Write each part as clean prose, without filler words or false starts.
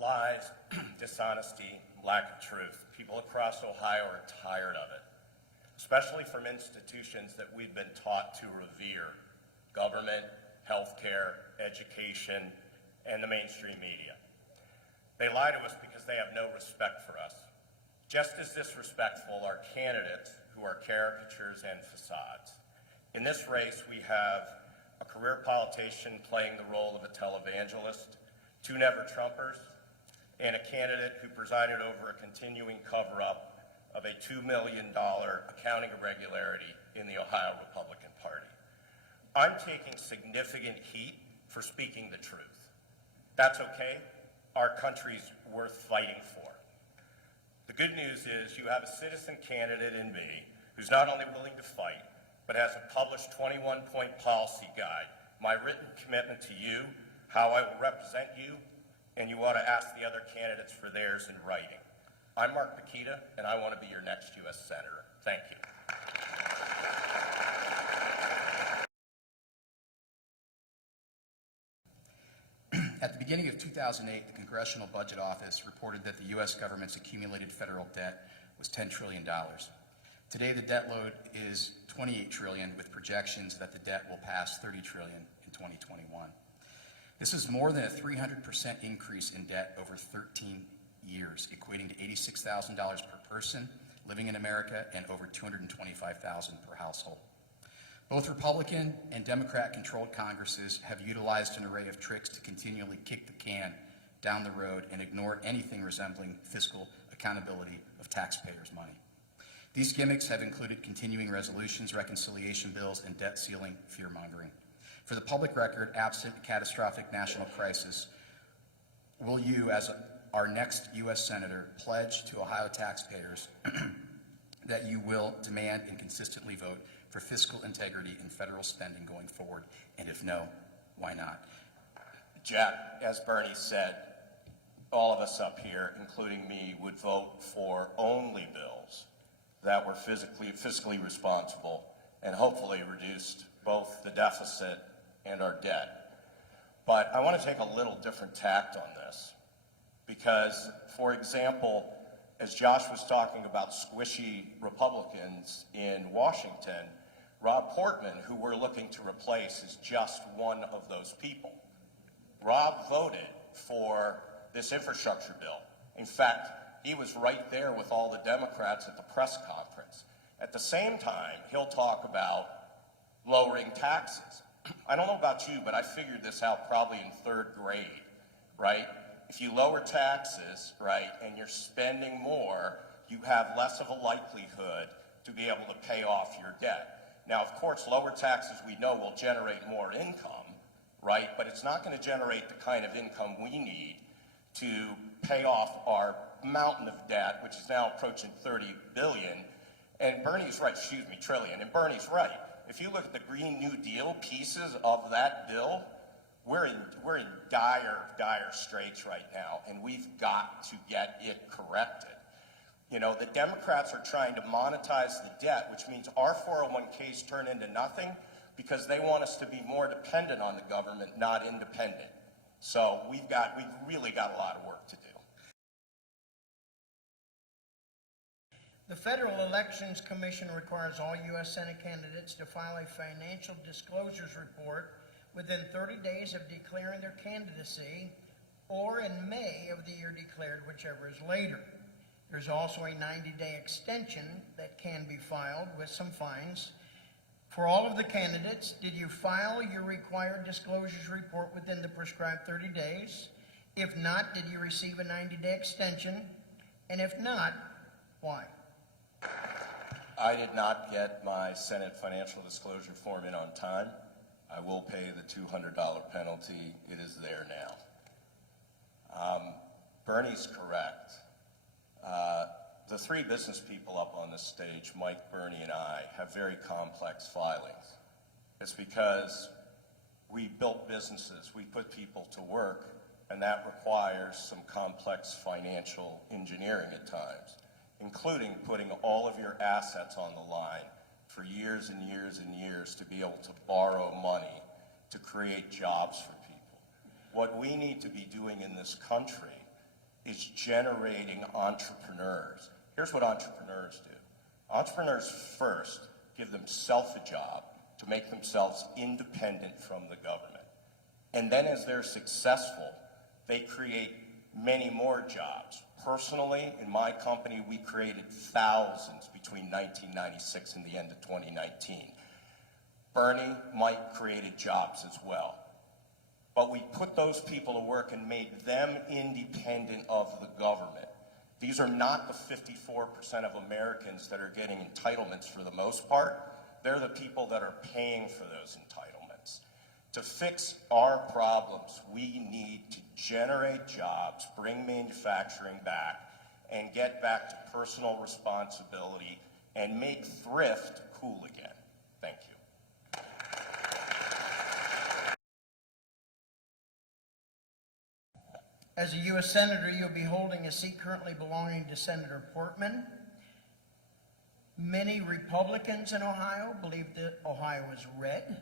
Lies, dishonesty, lack of truth. People across Ohio are tired of it, especially from institutions that we've been taught to revere: government, healthcare, education, and the mainstream media. They lie to us because they have no respect for us. Just as disrespectful are candidates who are caricatures and facades. In this race, we have a career politician playing the role of a televangelist, two never-Trumpers, and a candidate who presided over a continuing cover-up of a $2 million accounting irregularity in the Ohio Republican Party. I'm taking significant heat for speaking the truth. That's okay. Our country's worth fighting for. The good news is you have a citizen candidate in me who's not only willing to fight, but has a published 21-point policy guide, my written commitment to you, how I will represent you, and you ought to ask the other candidates for theirs in writing. I'm Mark Pukita, and I want to be your next U.S. Senator. Thank you. At the beginning of 2008, the Congressional Budget Office reported that the U.S. government's accumulated federal debt was $10 trillion. Today, the debt load is $28 trillion, with projections that the debt will pass $30 trillion in 2021. This is more than a 300% increase in debt over 13 years, equating to $86,000 per person living in America and over $225,000 per household. Both Republican and Democrat-controlled Congresses have utilized an array of tricks to continually kick the can down the road and ignore anything resembling fiscal accountability of taxpayers' money. These gimmicks have included continuing resolutions, reconciliation bills, and debt ceiling fear-mongering. For the public record, absent a catastrophic national crisis, will you, as our next U.S. Senator, pledge to Ohio taxpayers that you will demand and consistently vote for fiscal integrity in federal spending going forward? And if no, why not? Jack, as Bernie said, all of us up here, including me, would vote for only bills that were fiscally responsible and hopefully reduced both the deficit and our debt. But I want to take a little different tact on this because, for example, as Josh was talking about squishy Republicans in Washington, Rob Portman, who we're looking to replace, is just one of those people. Rob voted for this infrastructure bill. In fact, he was right there with all the Democrats at the press conference. At the same time, he'll talk about lowering taxes. I don't know about you, but I figured this out probably in third grade, right? If you lower taxes, right, and you're spending more, you have less of a likelihood to be able to pay off your debt. Now, of course, lower taxes we know will generate more income, right? But it's not going to generate the kind of income we need to pay off our mountain of debt, which is now approaching 30 billion. And Bernie's right, trillion. And Bernie's right. If you look at the Green New Deal pieces of that bill, we're in dire straits right now, and we've got to get it corrected. You know, the Democrats are trying to monetize the debt, which means our 401ks turn into nothing because they want us to be more dependent on the government, not independent. So we've really got a lot of work to do. The Federal Elections Commission requires all U.S. Senate candidates to file a financial disclosures report within 30 days of declaring their candidacy or in May of the year declared, whichever is later. There's also a 90-day extension that can be filed with some fines. For all of the candidates, did you file your required disclosures report within the prescribed 30 days? If not, did you receive a 90-day extension? And if not, why? I did not get my Senate financial disclosure form in on time. I will pay the $200 penalty. It is there now. Bernie's correct. The three business people up on this stage, Mike, Bernie, and I, have very complex filings. It's because we built businesses, we put people to work, and that requires some complex financial engineering at times, including putting all of your assets on the line for years and years and years to be able to borrow money to create jobs for people. What we need to be doing in this country is generating entrepreneurs. Here's what entrepreneurs do. Entrepreneurs first give themselves a job to make themselves independent from the government. And then as they're successful, they create many more jobs. Personally, in my company, we created thousands between 1996 and the end of 2019. Bernie, Mike created jobs as well. But we put those people to work and made them independent of the government. These are not the 54% of Americans that are getting entitlements for the most part. They're the people that are paying for those entitlements. To fix our problems, we need to generate jobs, bring manufacturing back, and get back to personal responsibility and make thrift cool again. Thank you. As a U.S. Senator, you'll be holding a seat currently belonging to Senator Portman. Many Republicans in Ohio believe that Ohio is red.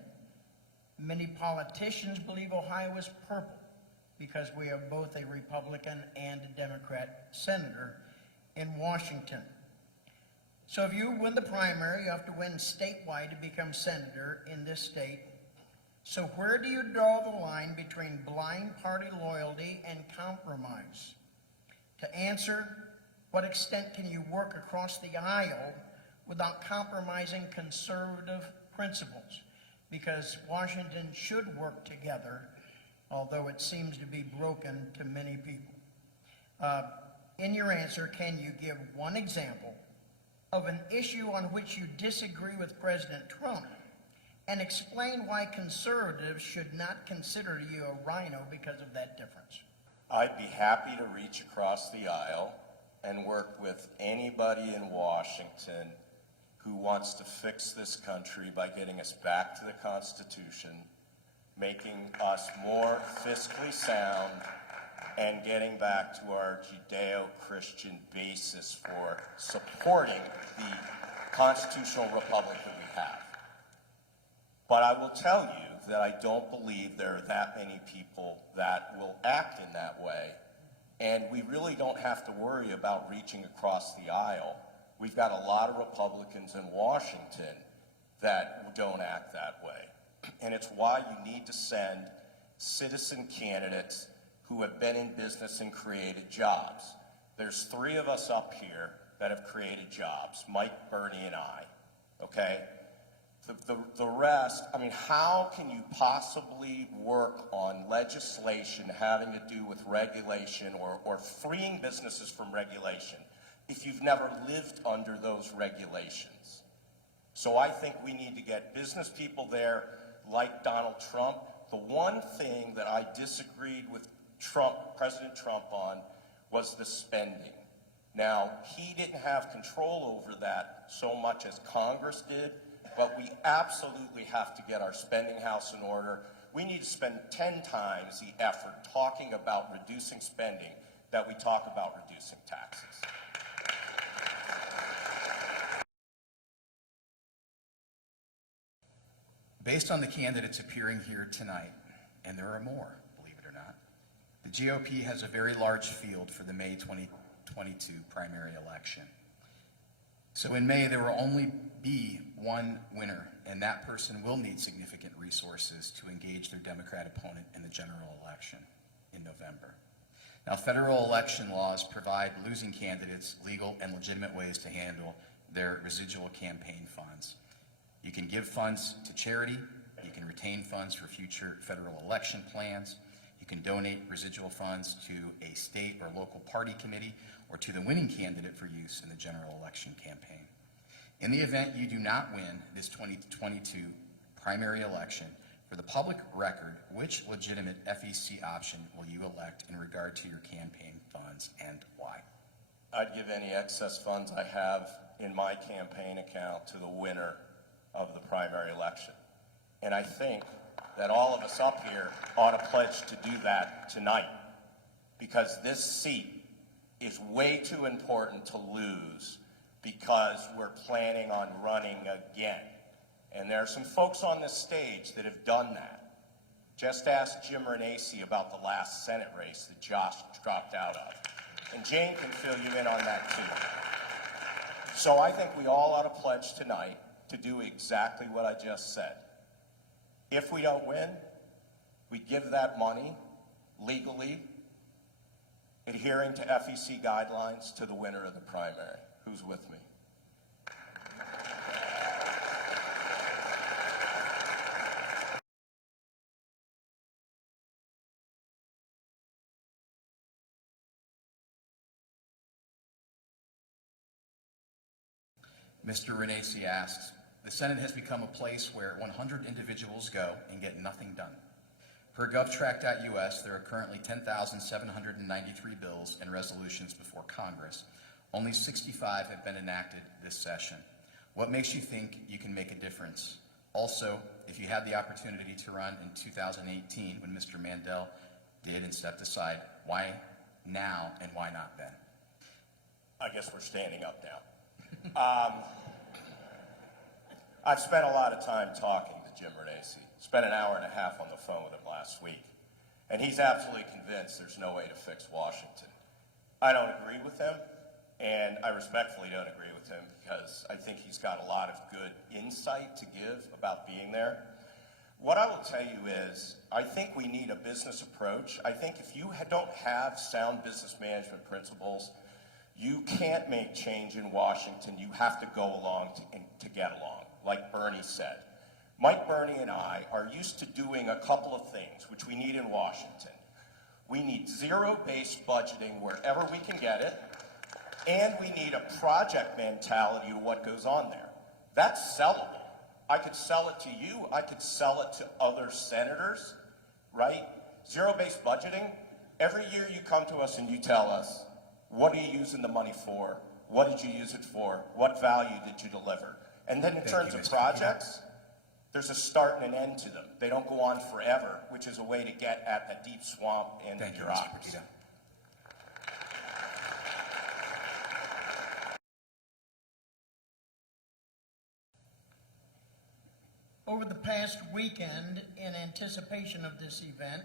Many politicians believe Ohio is purple because we have both a Republican and a Democrat senator in Washington. So if you win the primary, you have to win statewide to become senator in this state. So where do you draw the line between blind party loyalty and compromise? To answer, what extent can you work across the aisle without compromising conservative principles? Because Washington should work together, although it seems to be broken to many people. In your answer, can you give one example of an issue on which you disagree with President Trump and explain why conservatives should not consider you a rhino because of that difference? I'd be happy to reach across the aisle and work with anybody in Washington who wants to fix this country by getting us back to the Constitution, making us more fiscally sound, and getting back to our Judeo-Christian basis for supporting the constitutional republic that we have. But I will tell you that I don't believe there are that many people that will act in that way, and we really don't have to worry about reaching across the aisle. We've got a lot of Republicans in Washington that don't act that way. And it's why you need to send citizen candidates who have been in business and created jobs. There's 3 of us up here that have created jobs, Mike, Bernie, and I, okay? The rest, I mean, how can you possibly work on legislation having to do with regulation or freeing businesses from regulation if you've never lived under those regulations? So I think we need to get business people there like Donald Trump. The one thing that I disagreed with President Trump on was the spending. Now, he didn't have control over that so much as Congress did, but we absolutely have to get our spending house in order. We need to spend 10 times the effort talking about reducing spending that we talk about reducing taxes. Based on the candidates appearing here tonight, and there are more, believe it or not, the GOP has a very large field for the May 2022 primary election. So in May, there will only be one winner, and that person will need significant resources to engage their Democrat opponent in the general election in November. Now, federal election laws provide losing candidates legal and legitimate ways to handle their residual campaign funds. You can give funds to charity, you can retain funds for future federal election plans, you can donate residual funds to a state or local party committee or to the winning candidate for use in the general election campaign. In the event you do not win this 2022 primary election, for the public record, which legitimate FEC option will you elect in regard to your campaign funds and why? I'd give any excess funds I have in my campaign account to the winner of the primary election. And I think that all of us up here ought to pledge to do that tonight, because this seat is way too important to lose because we're planning on running again. And there are some folks on this stage that have done that. Just ask Jim Renacci about the last Senate race that Josh dropped out of. And Jane can fill you in on that too. So I think we all ought to pledge tonight to do exactly what I just said. If we don't win, we give that money legally, adhering to FEC guidelines, to the winner of the primary. Who's with me? Mr. Renacci asks, the Senate has become a place where 100 individuals go and get nothing done. Per govtrack.us, there are currently 10,793 bills and resolutions before Congress. Only 65 have been enacted this session. What makes you think you can make a difference? Also, if you had the opportunity to run in 2018 when Mr. Mandel did and stepped aside, why now and why not then? I guess we're standing up now. I've spent a lot of time talking to Jim Renacci. Spent an hour and a half on the phone with him last week. And he's absolutely convinced there's no way to fix Washington. I don't agree with him, and I respectfully don't agree with him because I think he's got a lot of good insight to give about being there. What I will tell you is, I think we need a business approach. I think if you don't have sound business management principles, you can't make change in Washington. You have to go along to get along, like Bernie said. Mike, Bernie, and I are used to doing a couple of things, which we need in Washington. We need zero-based budgeting wherever we can get it, and we need a project mentality of what goes on there. That's sellable. I could sell it to you. I could sell it to other senators, right? Zero-based budgeting, every year you come to us and you tell us, what are you using the money for? What did you use it for? What value did you deliver? And then in terms of projects, there's a start and an end to them. They don't go on forever, which is a way to get at the deep swamp in bureaucracy. Over the past weekend, in anticipation of this event,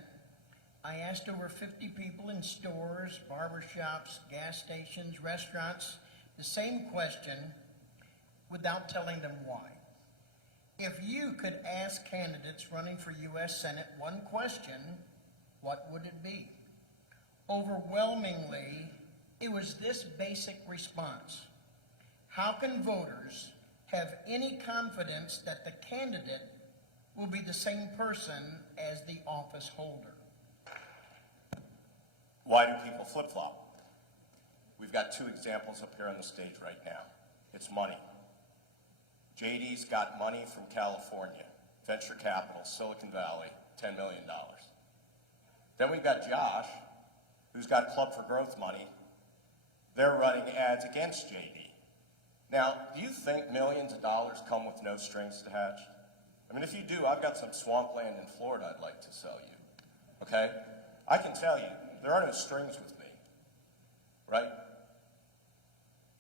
I asked over 50 people in stores, barbershops, gas stations, restaurants, the same question without telling them why. If you could ask candidates running for U.S. Senate one question, what would it be? Overwhelmingly, it was this basic response. How can voters have any confidence that the candidate will be the same person as the office holder? Why do people flip-flop? We've got two examples up here on the stage right now. It's money. JD's got money from California, venture capital, Silicon Valley, $10 million. Then we've got Josh, who's got Club for Growth money. They're running ads against JD. Now, do you think millions of dollars come with no strings attached? I mean, if you do, I've got some swampland in Florida I'd like to sell you, okay? I can tell you, there are no strings with me, right?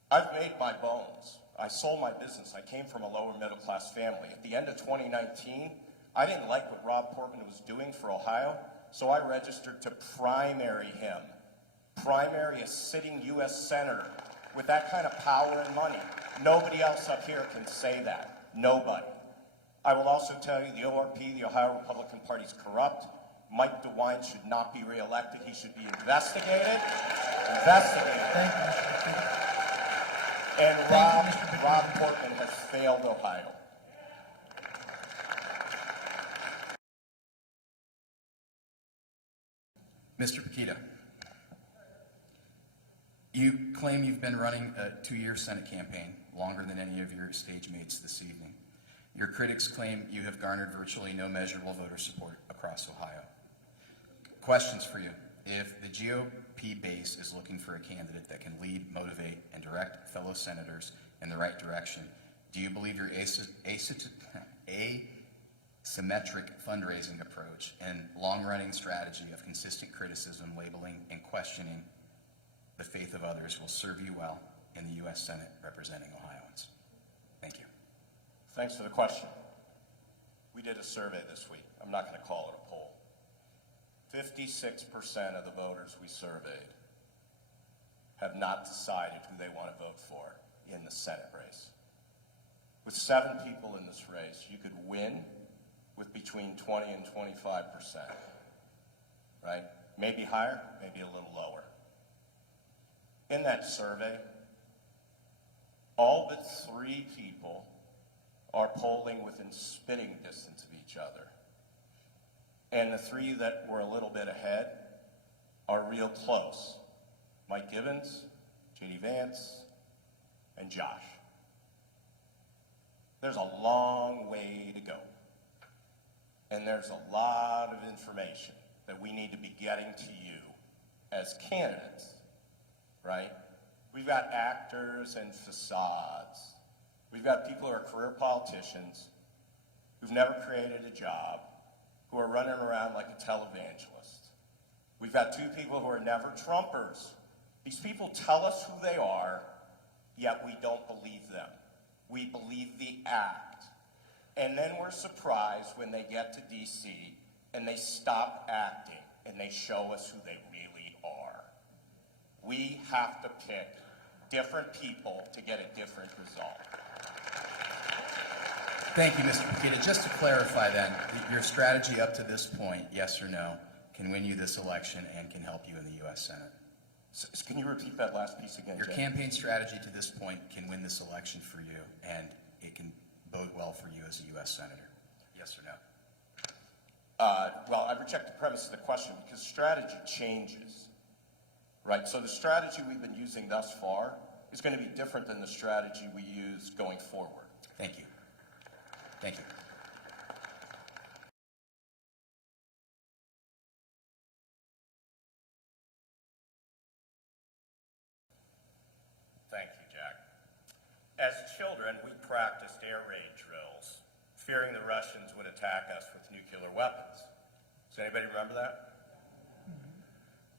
I've made my bones. I sold my business. I came from a lower middle class family. At the end of 2019, I didn't like what Rob Portman was doing for Ohio, so I registered to primary him. Primary a sitting U.S. senator with that kind of power and money. Nobody else up here can say that. Nobody. I will also tell you the ORP, the Ohio Republican Party, is corrupt. Mike DeWine should not be reelected. He should be investigated. Thank you, Mr. Pukita. And Thank you, Mr. Pukita. Rob Portman has failed Ohio. Mr. Pukita, you claim you've been running a 2-year Senate campaign, longer than any of your stage mates this evening. Your critics claim you have garnered virtually no measurable voter support across Ohio. Questions for you. If the GOP base is looking for a candidate that can lead, motivate, and direct fellow senators in the right direction, do you believe your asymmetric fundraising approach and long-running strategy of consistent criticism, labeling, and questioning the faith of others will serve you well in the U.S. Senate representing Ohioans? Thank you. Thanks for the question. We did a survey this week. I'm not going to call it a poll. 56% of the voters we surveyed have not decided who they want to vote for in the Senate race. With 7 people in this race, you could win with between 20 and 25%, right? Maybe higher, maybe a little lower. In that survey, all but 3 people are polling within spitting distance of each other. And the 3 that were a little bit ahead are real close. Mike Gibbons, J.D. Vance, and Josh. There's a long way to go. And there's a lot of information that we need to be getting to you as candidates, right? We've got actors and facades. We've got people who are career politicians who've never created a job, who are running around like a televangelist. We've got 2 people who are never Trumpers. These people tell us who they are, yet we don't believe them. We believe the act. And then we're surprised when they get to DC and they stop acting and they show us who they really are. We have to pick different people to get a different result. Thank you, Mr. Pukita. Just to clarify then, your strategy up to this point, yes or no, can win you this election and can help you in the U.S. Senate? Can you repeat that last piece again, Your Jay? campaign strategy to this point can win this election for you, and it can bode well for you as a U.S. Senator. Yes or no? Well, I reject the premise of the question because strategy changes, right? So the strategy we've been using thus far is going to be different than the strategy we use going forward. Thank you. Thank you. Thank you, Jack. As children, we practiced air raid drills, fearing the Russians would attack us with nuclear weapons. Does anybody remember that?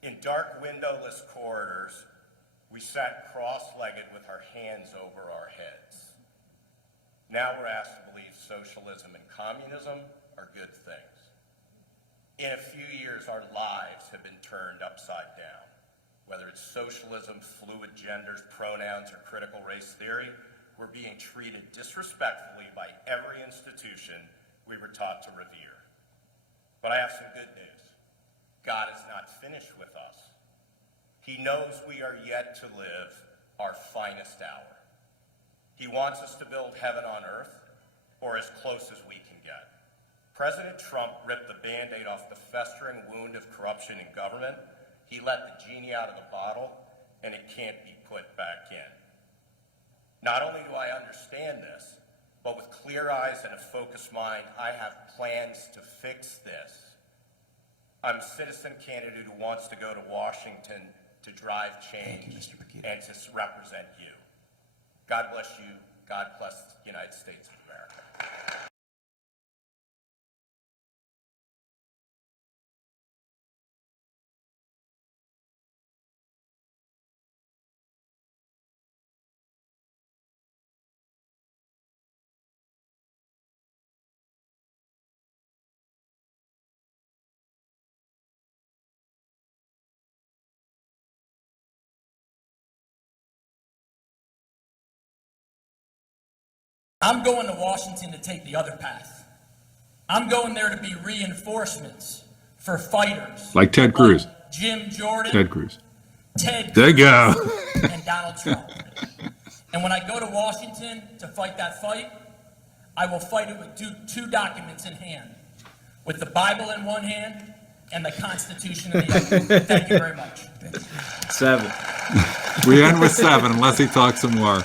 In dark, windowless corridors, we sat cross-legged with our hands over our heads. Now we're asked to believe socialism and communism are good things. In a few years, our lives have been turned upside down. Whether it's socialism, fluid genders, pronouns, or critical race theory, we're being treated disrespectfully by every institution we were taught to revere. But I have some good news. God is not finished with us. He knows we are yet to live our finest hour. He wants us to build heaven on earth, or as close as we can get. President Trump ripped the Band-Aid off the festering wound of corruption in government. He let the genie out of the bottle, and it can't be put back in. Not only do I understand this, but with clear eyes and a focused mind, I have plans to fix this. I'm a citizen candidate who wants to go to Washington to drive change and to represent you. God bless you. God bless the United States of America. I'm going to Washington to take the other path. I'm going there to be reinforcements for fighters. Like Ted Cruz. Jim Jordan. Ted Cruz. Ted There you go. Cruz, and Donald Trump. And when I go to Washington to fight that fight, I will fight it with two documents in hand, with the Bible in one hand and the Constitution in the other. Thank you very much. 7. We end with 7 unless he talks some more.